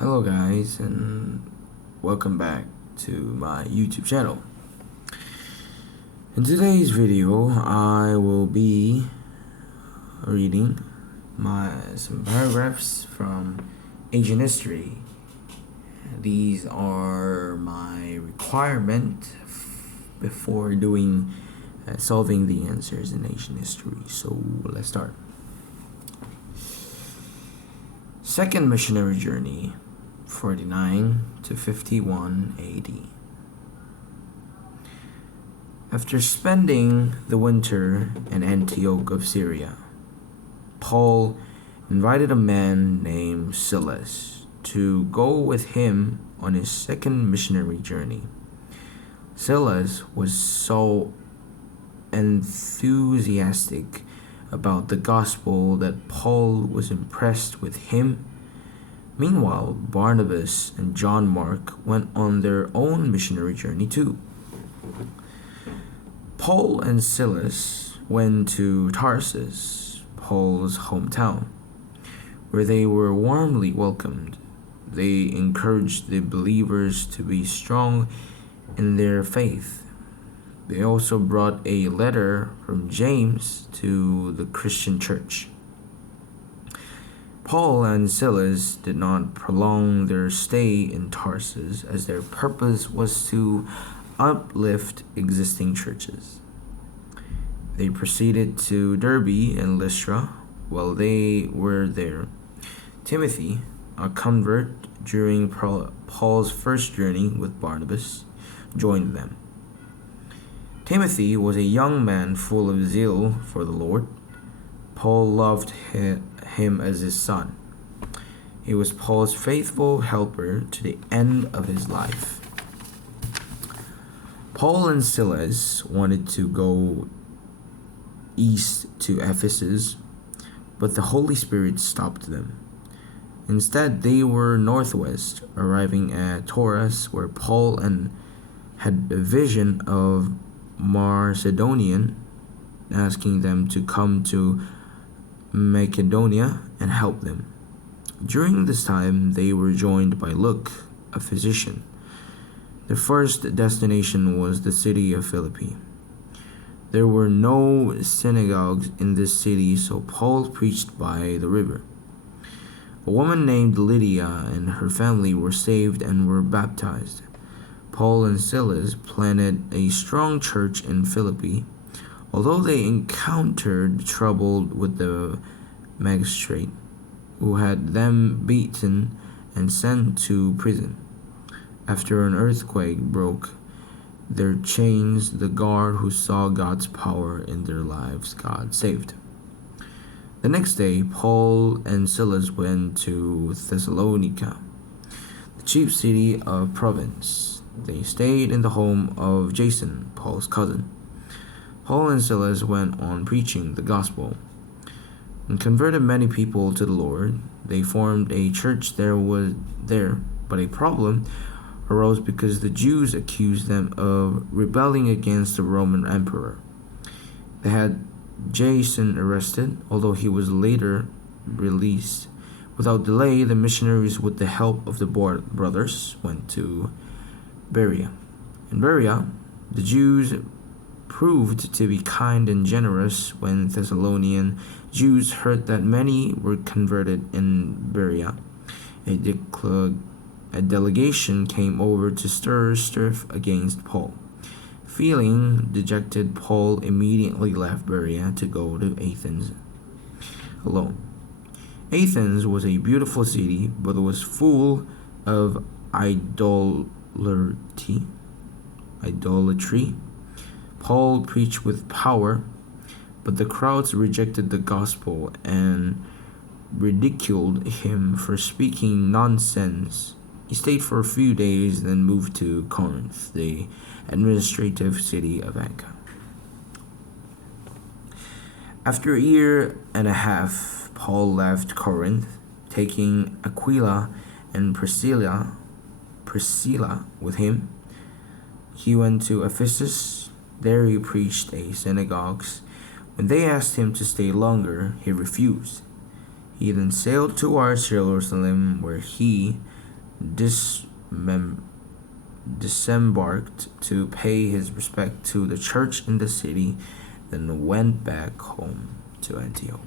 Hello, guys, and welcome back to my YouTube channel. In today's video, I will be reading some paragraphs from ancient history. These are my requirement before doing solving the answers in ancient history. So let's start. Second missionary journey, 49 to 51 AD. After spending the winter in Antioch of Syria, Paul invited a man named Silas to go with him on his second missionary journey. Silas was so enthusiastic about the gospel that Paul was impressed with him. Meanwhile, Barnabas and John Mark went on their own missionary journey too. Paul and Silas went to Tarsus, Paul's hometown, where they were warmly welcomed. They encouraged the believers to be strong in their faith. They also brought a letter from James to the Christian church. Paul and Silas did not prolong their stay in Tarsus, as their purpose was to uplift existing churches. They proceeded to Derbe and Lystra. While they were there, Timothy, a convert during Paul's first journey with Barnabas, joined them. Timothy was a young man full of zeal for the Lord. Paul loved him as his son. He was Paul's faithful helper to the end of his life. Paul and Silas wanted to go east to Ephesus, but the Holy Spirit stopped them. Instead, they were northwest, arriving at Troas, where Paul had a vision of Macedonian, asking them to come to Macedonia and help them. During this time, they were joined by Luke, a physician. Their first destination was the city of Philippi. There were no synagogues in this city, so Paul preached by the river. A woman named Lydia and her family were saved and were baptized. Paul and Silas planted a strong church in Philippi. Although they encountered trouble with the magistrate, who had them beaten and sent to prison. After an earthquake broke their chains, the guard who saw God's power in their lives, God saved. The next day, Paul and Silas went to Thessalonica, the chief city of province. They stayed in the home of Jason, Paul's cousin. Paul and Silas went on preaching the gospel and converted many people to the Lord. They formed a church there, but a problem arose because the Jews accused them of rebelling against the Roman emperor. They had Jason arrested, although he was later released. Without delay, the missionaries, with the help of the brothers, went to Berea. In Berea, the Jews proved to be kind and generous. When Thessalonian Jews heard that many were converted in Berea, a delegation came over to stir strife against Paul. Feeling dejected, Paul immediately left Berea to go to Athens alone. Athens was a beautiful city, but it was full of idolatry. Paul preached with power, but the crowds rejected the gospel and ridiculed him for speaking nonsense. He stayed for a few days, then moved to Corinth, the administrative city of Achaia. After a year and a half, Paul left Corinth, taking Aquila and Priscilla with him. He went to Ephesus. There he preached in synagogues. When they asked him to stay longer, he refused. He then sailed towards Jerusalem, where he dismem- disembarked to pay his respect to the church in the city, then went back home to Antioch.